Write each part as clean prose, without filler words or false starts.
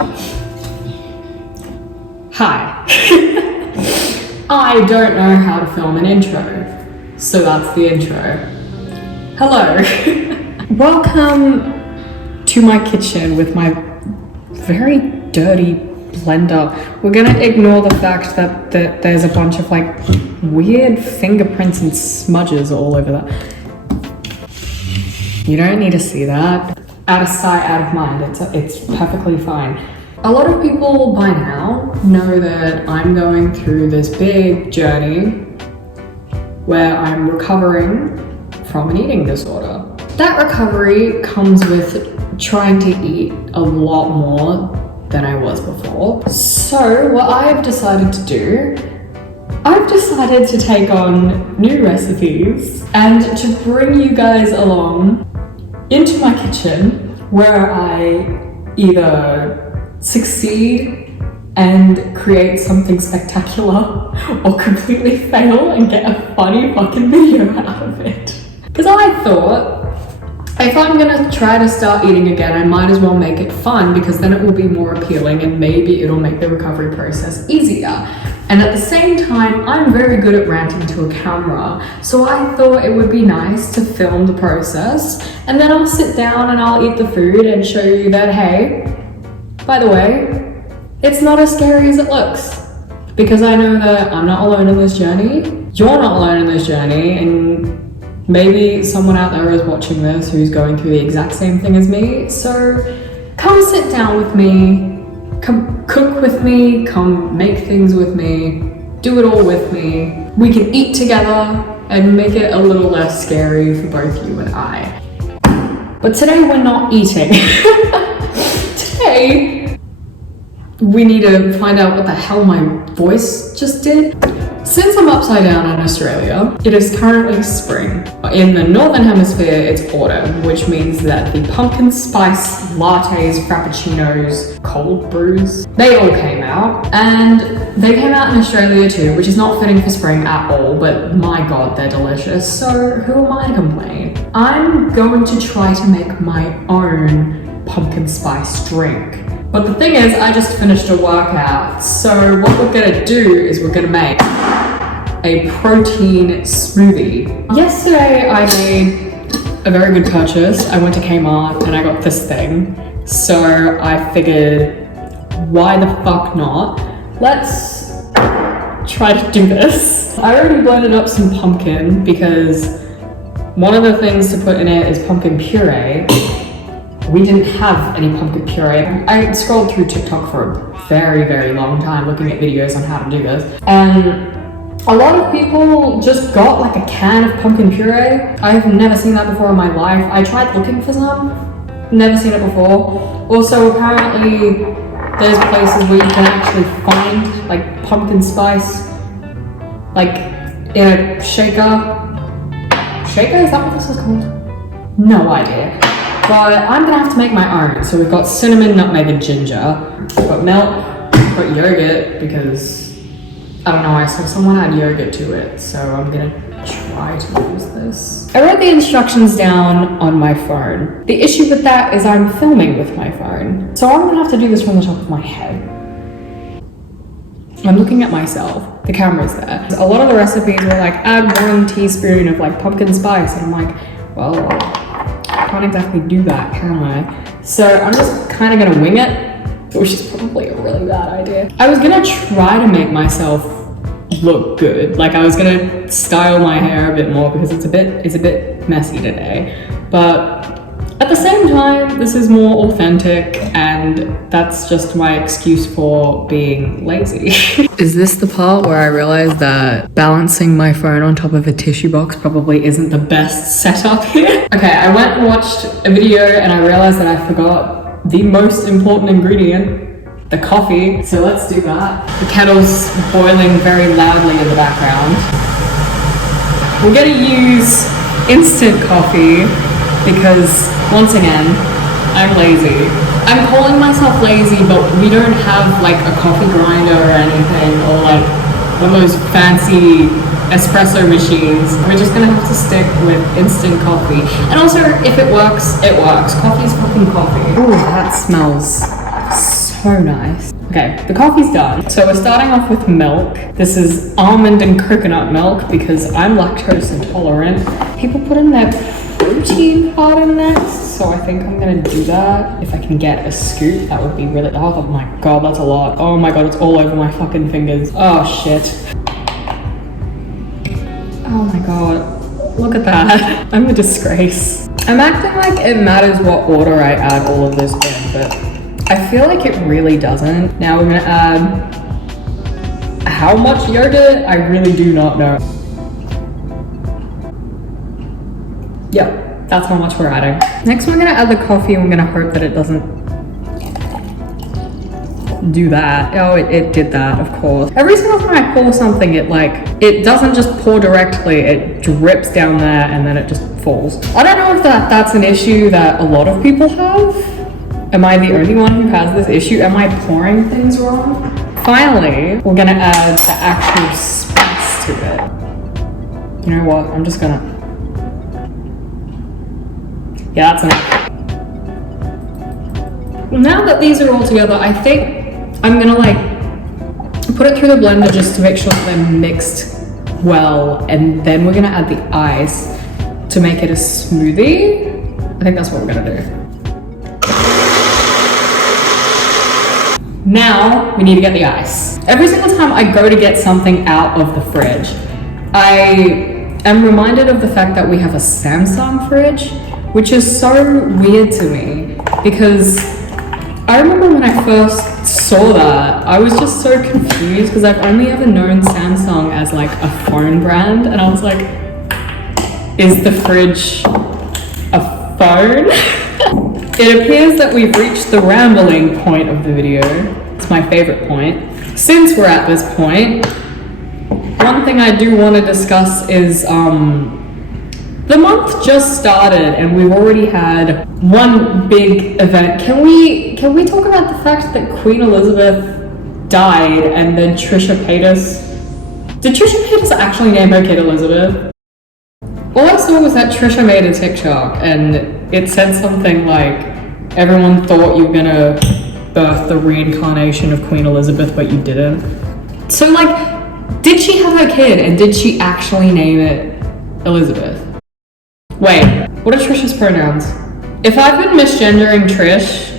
Hi. I don't know how to film an intro, so that's the intro. Hello. Welcome to my kitchen with my very dirty blender. We're gonna ignore the fact that there's a bunch of like weird fingerprints and smudges all over that. You don't need to see that. Out of sight, out of mind. It's perfectly fine. A lot of people by now know that I'm going through this big journey where I'm recovering from an eating disorder. That recovery comes with trying to eat a lot more than I was before. So what I've decided to do, I've decided to take on new recipes and to bring you guys along into my kitchen where I either succeed and create something spectacular or completely fail and get a funny fucking video out of it. Because I thought, if I'm gonna try to start eating again, I might as well make it fun because then it will be more appealing and maybe it'll make the recovery process easier. And at the same time, I'm very good at ranting to a camera. So I thought it would be nice to film the process and then I'll sit down and I'll eat the food and show you that, hey, by the way, it's not as scary as it looks. Because I know that I'm not alone in this journey, you're not alone in this journey, and maybe someone out there is watching this who's going through the exact same thing as me. So come sit down with me, come cook with me, come make things with me, do it all with me. We can eat together and make it a little less scary for both you and I. But today we're not eating. Today, we need to find out what the hell my voice just did. Since I'm upside down in Australia, it is currently spring. In the Northern Hemisphere, it's autumn, which means that the pumpkin spice lattes, frappuccinos, cold brews, they all came out. And they came out in Australia too, which is not fitting for spring at all, but my God, they're delicious. So who am I to complain? I'm going to try to make my own pumpkin spice drink. But the thing is, I just finished a workout, so what we're gonna do is we're gonna make a protein smoothie. Yesterday I made a very good purchase. I went to Kmart and I got this thing. So I figured, why the fuck not? Let's try to do this. I already blended up some pumpkin because one of the things to put in it is pumpkin puree. We didn't have any pumpkin puree. I scrolled through TikTok for a very, very long time looking at videos on how to do this. And a lot of people just got like a can of pumpkin puree. I've never seen that before in my life. I tried looking for some, never seen it before. Also, apparently, there's places where you can actually find like pumpkin spice, like in a shaker. Shaker, is that what this is called? No idea. But I'm gonna have to make my own. So we've got cinnamon, nutmeg, and ginger. We've got milk, we've got yogurt because, I don't know, I saw someone add yogurt to it. So I'm gonna try to use this. I wrote the instructions down on my phone. The issue with that is I'm filming with my phone. So I'm gonna have to do this from the top of my head. I'm looking at myself, the camera's there. A lot of the recipes were like, add 1 teaspoon of like pumpkin spice. And I'm like, well, I can't exactly do that, can I? So I'm just kind of gonna wing it, which is probably a really bad idea. I was gonna try to make myself look good. Like I was gonna style my hair a bit more because it's a bit messy today. But at the same time, this is more authentic and that's just my excuse for being lazy. Is this the part where I realized that balancing my phone on top of a tissue box probably isn't the best setup here? Okay, I went and watched a video and I realized that I forgot the most important ingredient, the coffee. So let's do that. The kettle's boiling very loudly in the background. We're gonna use instant coffee because, once again, I'm lazy. I'm calling myself lazy, but we don't have like a coffee grinder or anything, or like one of those fancy espresso machines. We're just gonna have to stick with instant coffee. And also, if it works, it works. Coffee's fucking coffee. Ooh, that smells so so nice. Okay, the coffee's done. So we're starting off with milk. This is almond and coconut milk because I'm lactose intolerant. People put in their protein part in next, so I think I'm gonna do that. If I can get a scoop, that would be really, oh my god, that's a lot. Oh my god, it's all over my fucking fingers. Oh shit. Oh my god, look at that. I'm a disgrace. I'm acting like it matters what order I add all of this in, but I feel like it really doesn't. Now we're gonna add how much yogurt? I really do not know. Yep, that's how much we're adding. Next we're gonna add the coffee and we're gonna hope that it doesn't do that. Oh, it did that, of course. Every single time I pour something, it doesn't just pour directly, it drips down there and then it just falls. I don't know if that's an issue that a lot of people have. Am I the only one who has this issue? Am I pouring things wrong? Finally, we're gonna add the actual spice to it. You know what, I'm just gonna, yeah, that's enough. Now that these are all together, I think I'm gonna put it through the blender just to make sure that they're mixed well, and then we're gonna add the ice to make it a smoothie. I think that's what we're gonna do. Now we need to get the ice. Every single time I go to get something out of the fridge, I am reminded of the fact that we have a Samsung fridge, which is so weird to me because I remember when I first saw that, I was just so confused because I've only ever known Samsung as like a phone brand, and I was like, is the fridge a phone? It appears that we've reached the rambling point of the video. It's my favorite point. Since we're at this point, one thing I do want to discuss is the month just started and we've already had one big event. Can we talk about the fact that Queen Elizabeth died and then Trisha Paytas? Did Trisha Paytas actually name her kid Elizabeth? All I saw was that Trisha made a TikTok and it said something like, everyone thought you were gonna birth the reincarnation of Queen Elizabeth, but you didn't. So did she have her kid and did she actually name it Elizabeth? Wait, what are Trish's pronouns? If I've been misgendering Trish,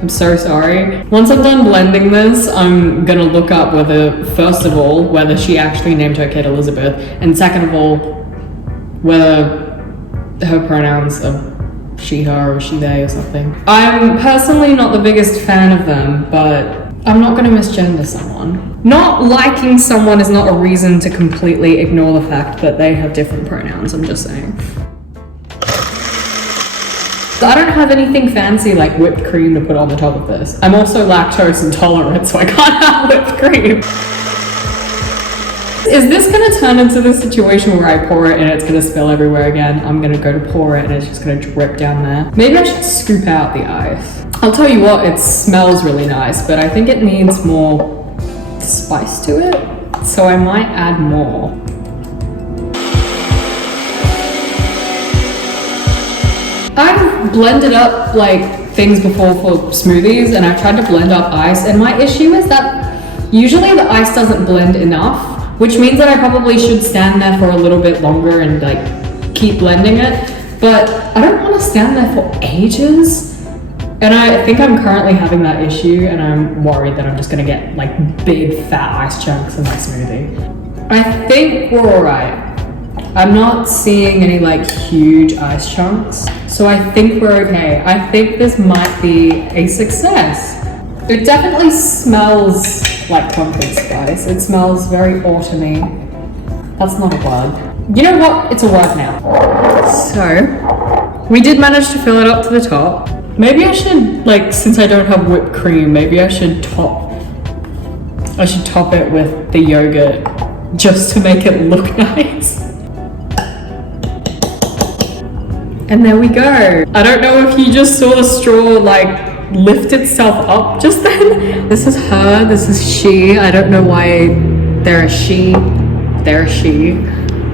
I'm so sorry. Once I'm done blending this, I'm gonna look up whether, first of all, whether she actually named her kid Elizabeth, and second of all, whether her pronouns are she, her, or she, they, or something. I'm personally not the biggest fan of them, but I'm not gonna misgender someone. Not liking someone is not a reason to completely ignore the fact that they have different pronouns, I'm just saying. I don't have anything fancy like whipped cream to put on the top of this. I'm also lactose intolerant, so I can't have whipped cream. Is this gonna turn into the situation where I pour it and it's gonna spill everywhere again? I'm gonna go to pour it and it's just gonna drip down there. Maybe I should scoop out the ice. I'll tell you what, it smells really nice, but I think it needs more spice to it, so I might add more. I've blended up things before for smoothies and I've tried to blend up ice, and my issue is that usually the ice doesn't blend enough, which means that I probably should stand there for a little bit longer and keep blending it, but I don't want to stand there for ages, and I think I'm currently having that issue, and I'm worried that I'm just gonna get big fat ice chunks in my smoothie. I think we're alright. I'm not seeing any huge ice chunks, so I think we're okay. I think this might be a success. It definitely smells like pumpkin spice. It smells very autumny. That's not a word. You know what? It's a word now. So, we did manage to fill it up to the top. Maybe I should, since I don't have whipped cream, maybe I should top it with the yogurt just to make it look nice. And there we go. I don't know if you just saw the straw lift itself up just then. This is her, this is she. I don't know why they're a she.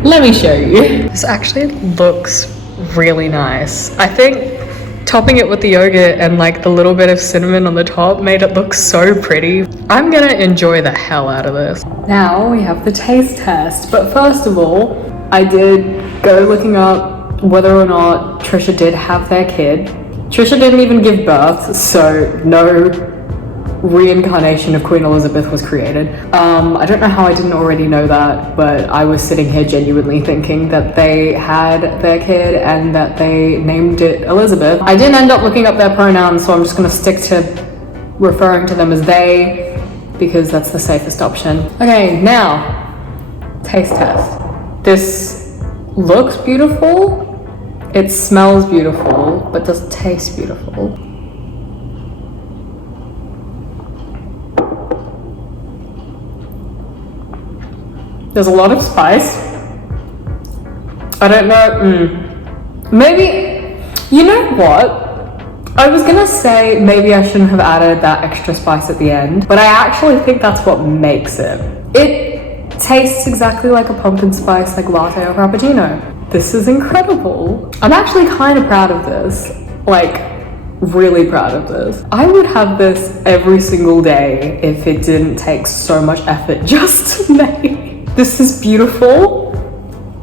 Let me show you. This actually looks really nice. I think Topping it with the yogurt and like the little bit of cinnamon on the top made it look so pretty. I'm gonna enjoy the hell out of this. Now we have the taste test, but first of all, I did go looking up whether or not Trisha did have their kid. Trisha didn't even give birth, so no reincarnation of Queen Elizabeth was created. I don't know how I didn't already know that, but I was sitting here genuinely thinking that they had their kid and that they named it Elizabeth. I didn't end up looking up their pronouns, so I'm just gonna stick to referring to them as they, because that's the safest option. Okay, now, taste test. This looks beautiful, it smells beautiful, but does taste beautiful. There's a lot of spice. I don't know, maybe, you know what? I was gonna say maybe I shouldn't have added that extra spice at the end, but I actually think that's what makes it. It tastes exactly like a pumpkin spice like latte or frappuccino. This is incredible. I'm actually kind of proud of this. Like, really proud of this. I would have this every single day if it didn't take so much effort just to make. This is beautiful,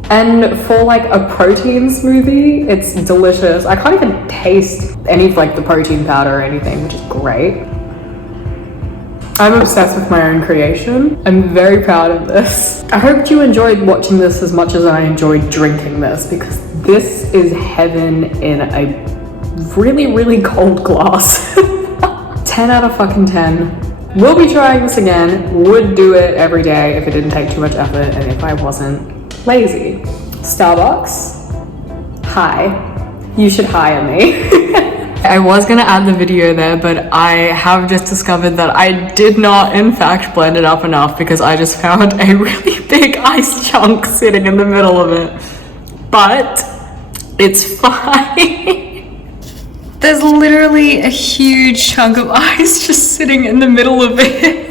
and for like a protein smoothie, it's delicious. I can't even taste any of like the protein powder or anything, which is great. I'm obsessed with my own creation. I'm very proud of this. I hope you enjoyed watching this as much as I enjoyed drinking this, because this is heaven in a really, really cold glass. 10 out of fucking 10. We'll be trying this again. Would do it every day if it didn't take too much effort and if I wasn't lazy. Starbucks, hi. You should hire me. I was gonna add the video there, but I have just discovered that I did not in fact blend it up enough, because I just found a really big ice chunk sitting in the middle of it. But it's fine. There's literally a huge chunk of ice just sitting in the middle of it.